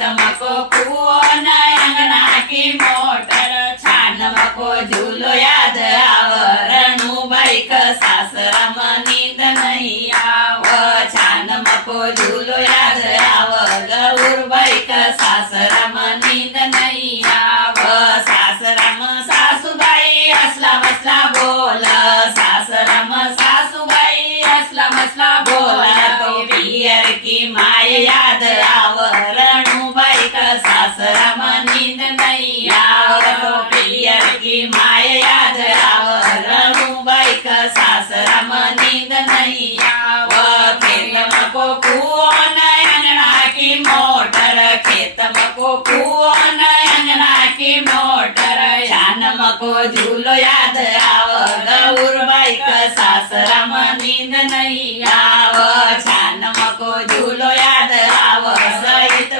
खेत मको कुओ न अंगना की मोटर छान मको झूलो याद आव रणुबाई क सासरा नींद नहीं आव छान मको झूलो याद आव गौरबाई क सासरा नींद नहीं आव सासराम सासूबाई असला मसला बोल सासराम सासूबाई असला मसला बोला तो पियर की माय याद आव रणुबाई का सासरा नींद नहीं आव तो पियर की माय याद आव रणुबाई का सासरा नींद नहीं आव खेत मको कुओ न अंगना की मोटर खेत मको कुओ न अंगना की मोटर छान मको झूलो याद आव गौरबाई का सासरा नींद नहीं आव छान मको झूलो याद आव सहित